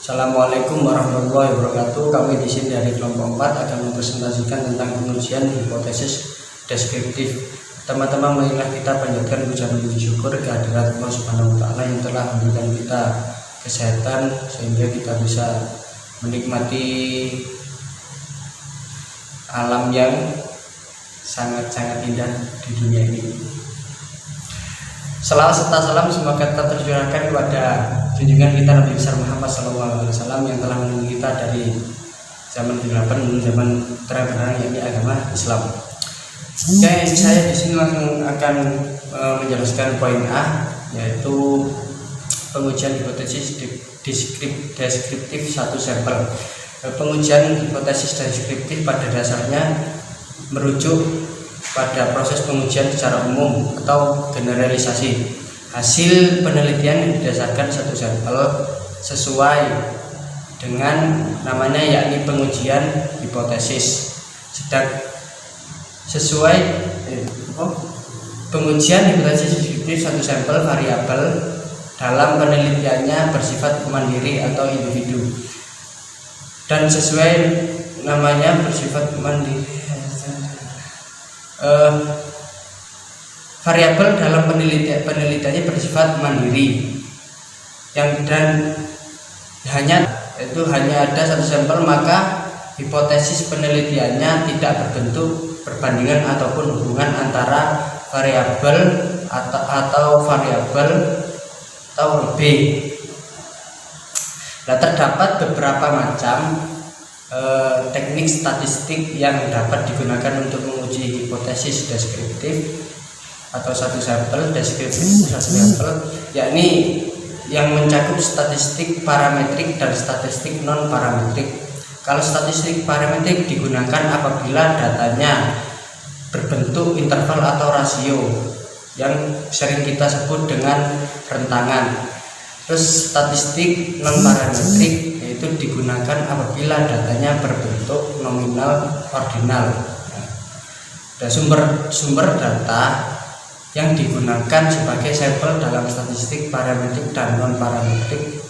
Assalamualaikum warahmatullahi wabarakatuh. Kami di sini dari kelompok 4 akan mempresentasikan tentang pengujian hipotesis deskriptif. Teman-teman, marilah kita panjatkan pujian puji syukur kehadirat Allah Subhanahu wa taala yang telah memberikan kita kesehatan sehingga kita bisa menikmati alam yang sangat-sangat indah di dunia ini. Selawat serta salam semoga kita tercurahkan kepada junjungan kita Nabi besar Muhammad SAW yang telah menolong kita dari zaman kegelapan menuju zaman terang-terang, yakni agama Islam. Oke, saya di sini langsung akan menjelaskan poin A, yaitu pengujian hipotesis deskriptif satu sampel. Pengujian hipotesis deskriptif pada dasarnya merujuk pada proses pengujian secara umum atau generalisasi. Hasil penelitian yang didasarkan satu sampel sesuai dengan namanya, yakni pengujian hipotesis. Pengujian hipotesis deskriptif satu sampel variabel dalam penelitiannya bersifat mandiri atau individu, dan sesuai namanya bersifat mandiri. Variabel dalam penelitiannya bersifat mandiri dan hanya ada satu sampel, maka hipotesis penelitiannya tidak berbentuk perbandingan ataupun hubungan antara variabel atau variabel atau B. Nah, terdapat beberapa macam teknik statistik yang dapat digunakan untuk menguji hipotesis deskriptif atau satu sampel deskriptif satu sampel, yakni yang mencakup statistik parametrik dan statistik non parametrik. Kalau statistik parametrik digunakan apabila datanya berbentuk interval atau rasio yang sering kita sebut dengan rentangan. Terus statistik non parametrik yaitu digunakan apabila datanya berbentuk nominal ordinal. Dan sumber data yang digunakan sebagai sampel dalam statistik parametrik dan non parametrik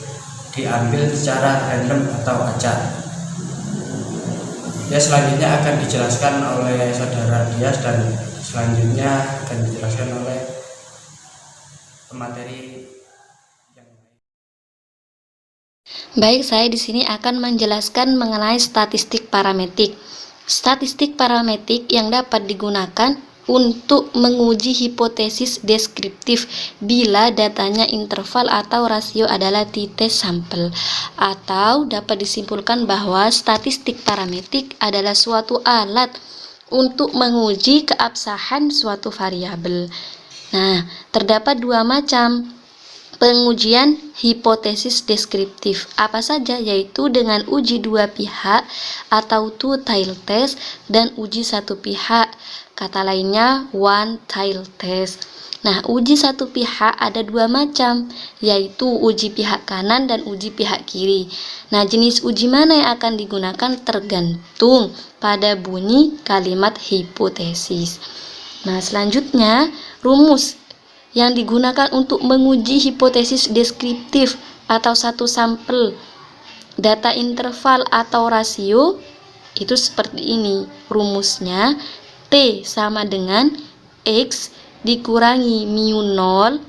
diambil secara random atau acak. Ya, selanjutnya akan dijelaskan oleh saudara Dias dan selanjutnya akan dijelaskan oleh pemateri. Baik, saya di sini akan menjelaskan mengenai statistik parametrik. Statistik parametrik yang dapat digunakan untuk menguji hipotesis deskriptif bila datanya interval atau rasio adalah t-test sampel, atau dapat disimpulkan bahwa statistik parametrik adalah suatu alat untuk menguji keabsahan suatu variabel. Nah, terdapat dua macam pengujian hipotesis deskriptif. Apa saja? Yaitu dengan uji dua pihak atau two-tailed test dan uji satu pihak. Kata lainnya one-tailed test. Nah, uji satu pihak ada dua macam, yaitu uji pihak kanan dan uji pihak kiri. Nah, jenis uji mana yang akan digunakan tergantung pada bunyi kalimat hipotesis. Nah, selanjutnya rumus yang digunakan untuk menguji hipotesis deskriptif atau satu sampel data interval atau rasio itu seperti ini. Rumusnya T sama dengan X dikurangi mu 0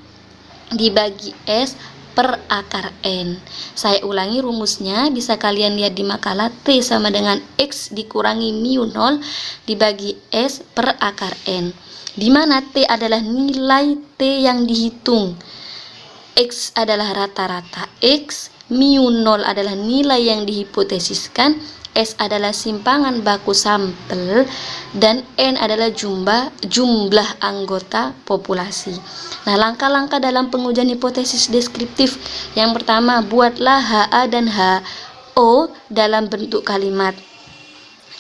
dibagi S per akar N. Saya ulangi rumusnya, bisa kalian lihat di makalah. T sama dengan X dikurangi mu 0 dibagi S per akar N, di mana T adalah nilai T yang dihitung, X adalah rata-rata X, mu 0 adalah nilai yang dihipotesiskan, S adalah simpangan baku sampel, dan N adalah jumlah anggota populasi. Nah, langkah-langkah dalam pengujian hipotesis deskriptif. Yang pertama, buatlah HA dan HO dalam bentuk kalimat.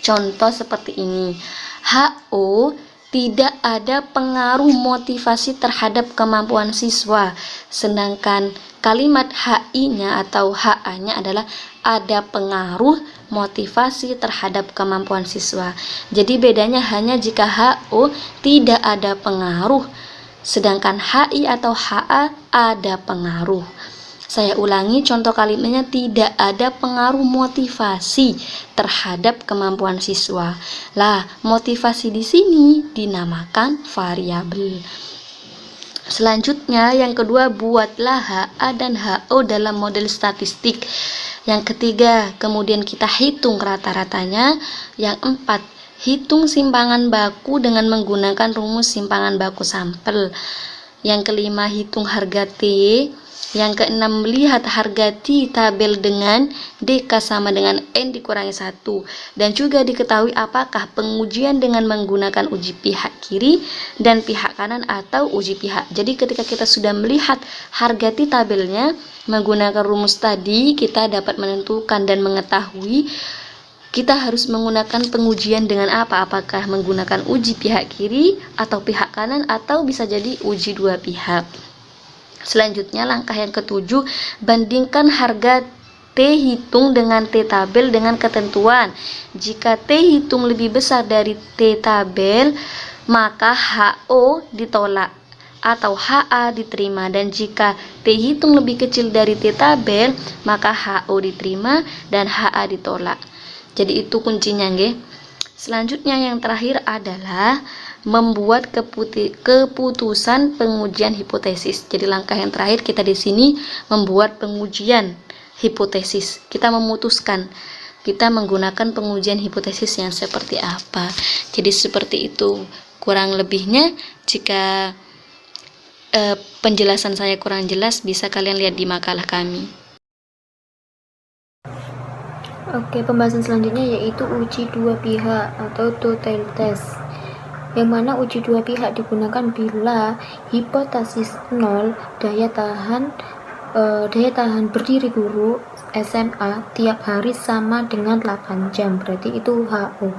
Contoh seperti ini. HO tidak ada pengaruh motivasi terhadap kemampuan siswa, sedangkan kalimat HI-nya atau HA-nya adalah ada pengaruh motivasi terhadap kemampuan siswa. Jadi bedanya hanya jika HO tidak ada pengaruh, sedangkan HI atau HA ada pengaruh. Saya ulangi, contoh kalimatnya tidak ada pengaruh motivasi terhadap kemampuan siswa. Lah, motivasi di sini dinamakan variabel. Selanjutnya, yang kedua, buatlah HA dan HO dalam model statistik. Yang ketiga, kemudian kita hitung rata-ratanya. Yang empat, hitung simpangan baku dengan menggunakan rumus simpangan baku sampel. Yang kelima, hitung harga T. Yang keenam, melihat harga T tabel dengan DK sama dengan N dikurangi 1. Dan juga diketahui apakah pengujian dengan menggunakan uji pihak kiri dan pihak kanan atau uji pihak. Jadi ketika kita sudah melihat harga T tabelnya, menggunakan rumus tadi, kita dapat menentukan dan mengetahui kita harus menggunakan pengujian dengan apa, apakah menggunakan uji pihak kiri atau pihak kanan atau bisa jadi uji dua pihak. Selanjutnya, langkah yang ketujuh, bandingkan harga T hitung dengan T tabel dengan ketentuan. Jika T hitung lebih besar dari T tabel, maka HO ditolak atau HA diterima, dan jika T hitung lebih kecil dari T tabel, maka HO diterima dan HA ditolak. Jadi itu kuncinya, nggih. Selanjutnya yang terakhir adalah membuat keputusan pengujian hipotesis. Jadi langkah yang terakhir kita di sini membuat pengujian hipotesis. Kita memutuskan kita menggunakan pengujian hipotesis yang seperti apa. Jadi seperti itu kurang lebihnya. Jika penjelasan saya kurang jelas, bisa kalian lihat di makalah kami. Oke, pembahasan selanjutnya yaitu uji dua pihak atau two-tail test, yang mana uji dua pihak digunakan bila hipotesis 0 daya tahan berdiri guru SMA tiap hari sama dengan 8 jam, berarti itu HO.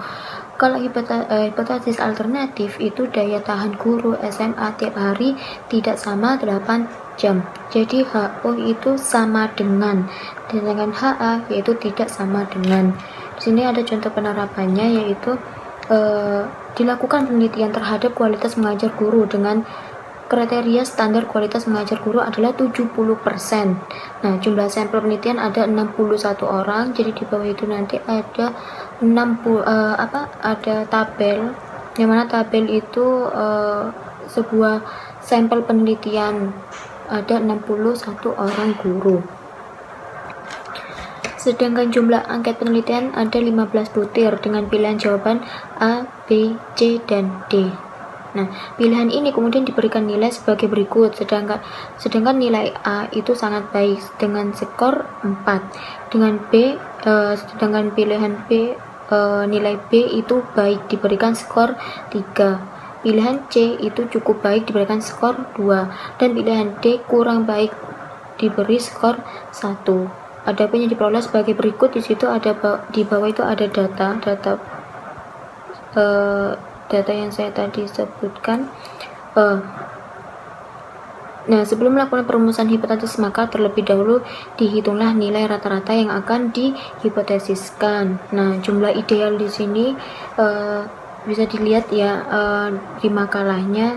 Kalau hipotesis alternatif itu daya tahan guru SMA tiap hari tidak sama 8 jam. Jadi HO itu sama dengan, sedangkan HA yaitu tidak sama dengan. Di sini ada contoh penerapannya, yaitu dilakukan penelitian terhadap kualitas mengajar guru dengan kriteria standar kualitas mengajar guru adalah 70%. Nah, jumlah sampel penelitian ada 61 orang. Jadi di bawah itu nanti ada ada tabel, yang mana tabel itu sebuah sampel penelitian, ada 61 orang guru. Sedangkan jumlah angket penelitian ada 15 butir dengan pilihan jawaban A, B, C, dan D. Nah, pilihan ini kemudian diberikan nilai sebagai berikut. Sedangkan nilai A itu sangat baik dengan skor 4. Sedangkan pilihan B, nilai B itu baik diberikan skor 3. Pilihan C itu cukup baik diberikan skor 2, dan pilihan D kurang baik diberi skor 1. Adapun yang diperoleh sebagai berikut. Di situ ada di bawah itu ada data yang saya tadi sebutkan. Nah, sebelum melakukan perumusan hipotesis, maka terlebih dahulu dihitunglah nilai rata-rata yang akan dihipotesiskan. Nah, jumlah ideal di sini bisa dilihat ya di makalahnya.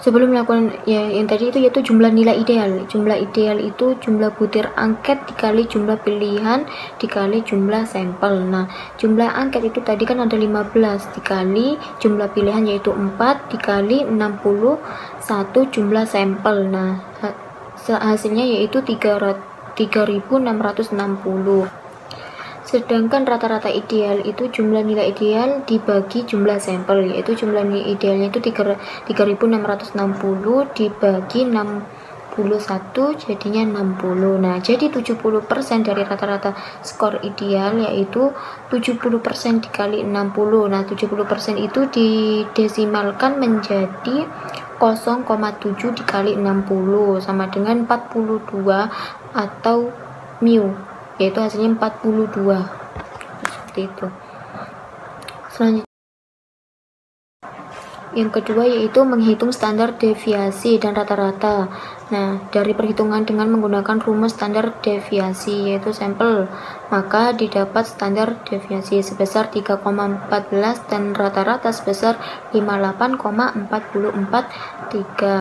Sebelum melakukan yang tadi itu, yaitu jumlah nilai ideal. Jumlah ideal itu jumlah butir angket dikali jumlah pilihan dikali jumlah sampel. Nah, jumlah angket itu tadi kan ada 15 dikali jumlah pilihan yaitu 4 dikali 61 jumlah sampel. Nah, hasilnya yaitu 3660. Sedangkan rata-rata ideal itu jumlah nilai ideal dibagi jumlah sampel, yaitu jumlah nilai idealnya itu 3660 dibagi 61 jadinya 60. Nah, jadi 70% dari rata-rata skor ideal yaitu 70% dikali 60. Nah, 70% itu didesimalkan menjadi 0,7 dikali 60 sama dengan 42 atau mu, yaitu hasilnya 42. Seperti itu. Selanjutnya yang kedua yaitu menghitung standar deviasi dan rata-rata. Nah, dari perhitungan dengan menggunakan rumus standar deviasi yaitu sampel, maka didapat standar deviasi sebesar 3,14 dan rata-rata sebesar 58,443.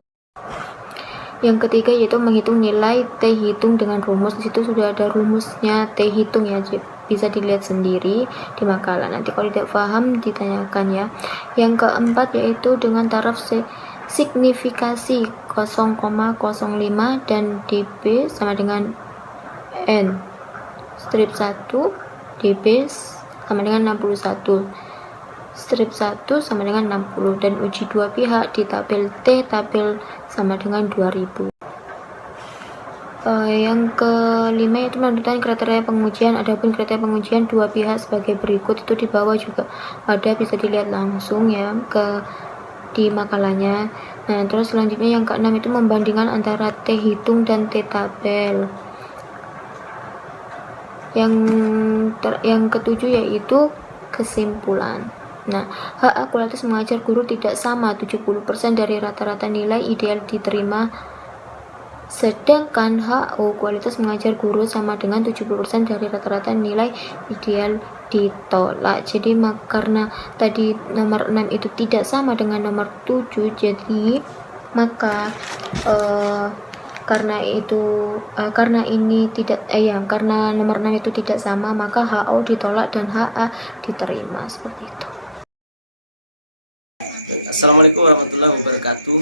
Yang ketiga yaitu menghitung nilai T hitung dengan rumus. Di situ sudah ada rumusnya T hitung ya, bisa dilihat sendiri di makalah. Nanti kalau tidak paham ditanyakan ya. Yang keempat yaitu dengan taraf signifikasi 0,05 dan dB sama dengan N. Strip 1 dB sama dengan 61. Strip 1 sama dengan 60 dan uji dua pihak di tabel T tabel sama dengan 2000. Yang kelima itu menentukan kriteria pengujian. Adapun kriteria pengujian dua pihak sebagai berikut, itu di bawah juga ada, bisa dilihat langsung ya di makalahnya. Nah, terus selanjutnya yang keenam itu membandingkan antara T hitung dan T tabel. Yang ketujuh yaitu kesimpulan. Nah, HA kualitas mengajar guru tidak sama 70% dari rata-rata nilai ideal diterima, sedangkan HO kualitas mengajar guru sama dengan 70% dari rata-rata nilai ideal ditolak. Jadi karena tadi nomor 6 itu tidak sama dengan nomor 7, jadi maka karena nomor 6 itu tidak sama, maka HO ditolak dan HA diterima, seperti itu. Assalamualaikum warahmatullahi wabarakatuh.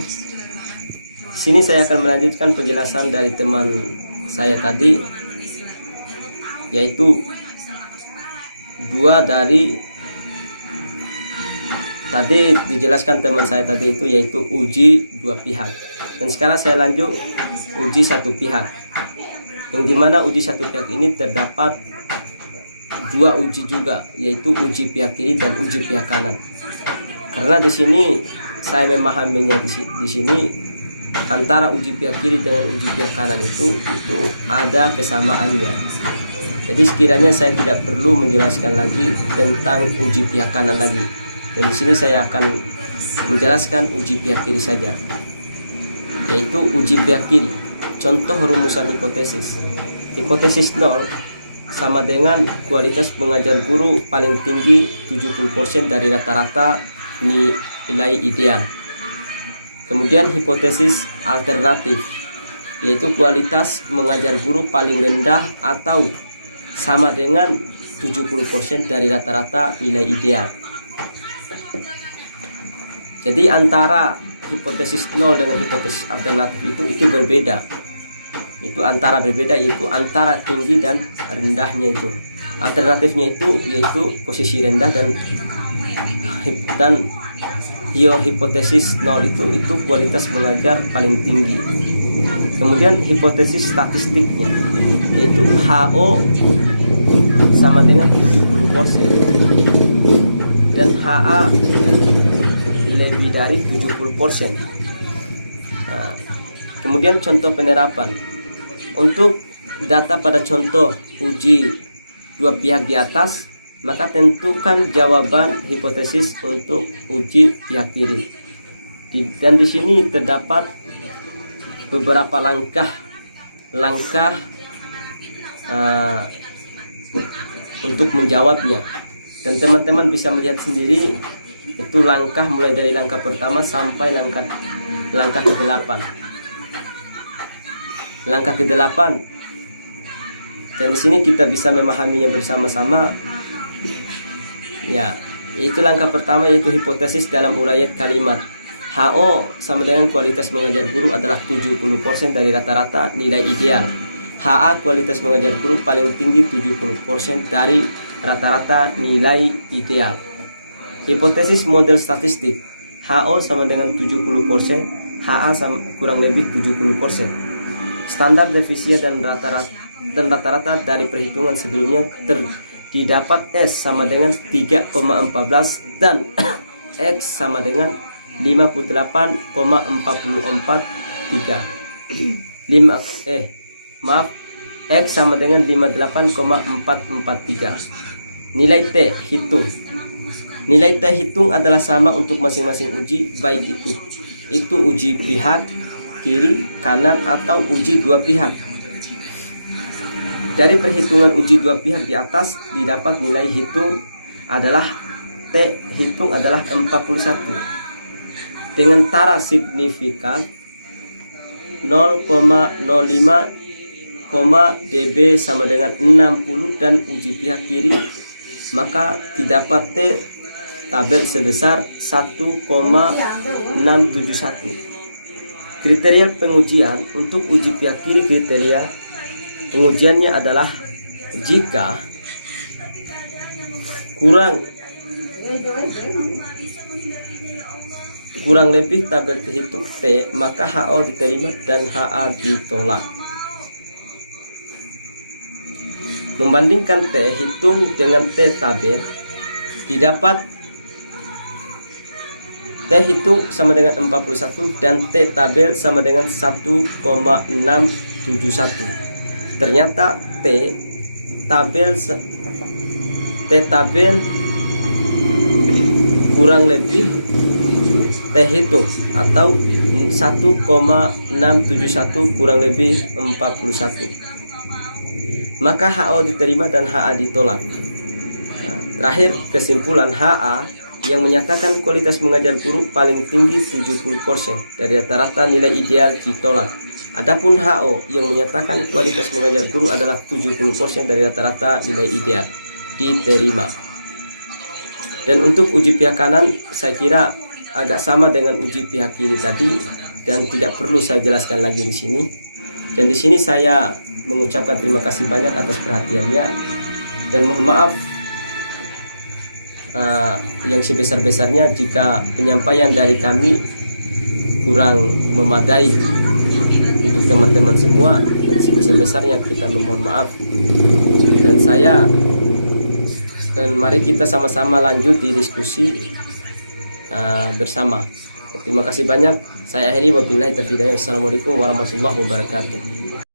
Di sini saya akan melanjutkan penjelasan dari teman saya tadi, yaitu tadi dijelaskan teman saya tadi itu yaitu uji dua pihak. Dan sekarang saya lanjut uji satu pihak, yang dimana uji satu pihak ini terdapat dua uji juga, yaitu uji pihak kiri dan uji pihak kanan. Karena di sini saya memahaminya di sini antara uji pihak kiri dan uji pihak kanan itu ada kesamaannya. Jadi sekiranya saya tidak perlu menjelaskan lagi tentang uji pihak kanan tadi. Dan di sini saya akan menjelaskan uji pihak kiri saja, yaitu uji pihak kiri. Contoh rumusan hipotesis. Hipotesis 0 sama dengan kualitas pengajar guru paling tinggi 70% dari rata-rata nilai ideal. Kemudian hipotesis alternatif, yaitu kualitas mengajar guru paling rendah atau sama dengan 70% dari rata-rata nilai ideal. Jadi antara hipotesis 0 dan hipotesis alternatif itu berbeda. Itu antara berbeda, yaitu antara tinggi dan rendahnya itu. Alternatifnya itu yaitu posisi rendah dan hipotesis 0 itu kualitas mengajar paling tinggi. Kemudian hipotesis statistiknya yaitu HO sama dengan 70% dan HA lebih dari 70%. Nah, kemudian contoh penerapan. Untuk data pada contoh uji dua pihak di atas, maka tentukan jawaban hipotesis untuk uji pihak kiri. Dan di sini terdapat beberapa langkah untuk menjawabnya. Dan teman-teman bisa melihat sendiri itu langkah mulai dari langkah pertama sampai langkah ke-8. Langkah ke-8. Dan di sini kita bisa memahaminya bersama-sama. Ya, itu langkah pertama yaitu hipotesis dalam uraian kalimat. HO sama dengan kualitas mengajar guru adalah 70% dari rata-rata nilai ideal. HA kualitas mengajar guru paling tinggi 70% dari rata-rata nilai ideal. Hipotesis model statistik. HO sama dengan 70%, HA sama kurang lebih 70%. Standar defisia dan rata-rata dari perhitungan sebelumnya didapat S sama dengan 3,14 dan X sama dengan 58,443. X sama dengan 58,443. Nilai T hitung. Nilai T hitung adalah sama untuk masing-masing uji, baik itu uji pihak kiri, kanan, atau uji dua pihak. Dari perhitungan uji dua pihak di atas didapat nilai hitung adalah T hitung adalah 41 dengan tara signifikan 0,05, dB sama dengan 60 dan uji pihak kiri, maka didapat T tabel sebesar 1,671. Kriteria pengujian untuk uji pihak kiri, kriteria pengujiannya adalah jika kurang lebih tabel terhitung T, maka HO diterima dan HA ditolak. Membandingkan T hitung dengan T tabel, didapat T hitung sama dengan 41 dan T tabel sama dengan 1,671. Ternyata T tabel kurang lebih T hitung atau 1,671 kurang lebih 41. Maka HO diterima dan HA ditolak. Terakhir, kesimpulan HA yang menyatakan kualitas mengajar guru paling tinggi 70% dari rata-rata nilai ideal ditolak. Adapun HO yang menyatakan kualitas mengajar guru adalah 70% dari rata-rata nilai ideal diterima. Dan untuk uji pihak kanan, saya kira agak sama dengan uji pihak kiri tadi dan tidak perlu saya jelaskan lagi di sini. Dan di sini saya mengucapkan terima kasih banyak atas perhatiannya dan mohon maaf yang sebesar-besarnya jika penyampaian dari kami kurang memadai untuk teman-teman semua. Sebesar-besarnya kita mohon maaf. Dan mari kita sama-sama lanjut di diskusi bersama. Terima kasih banyak. Saya akhiri wabillahi taufiq. Wassalamualaikum warahmatullahi wabarakatuh.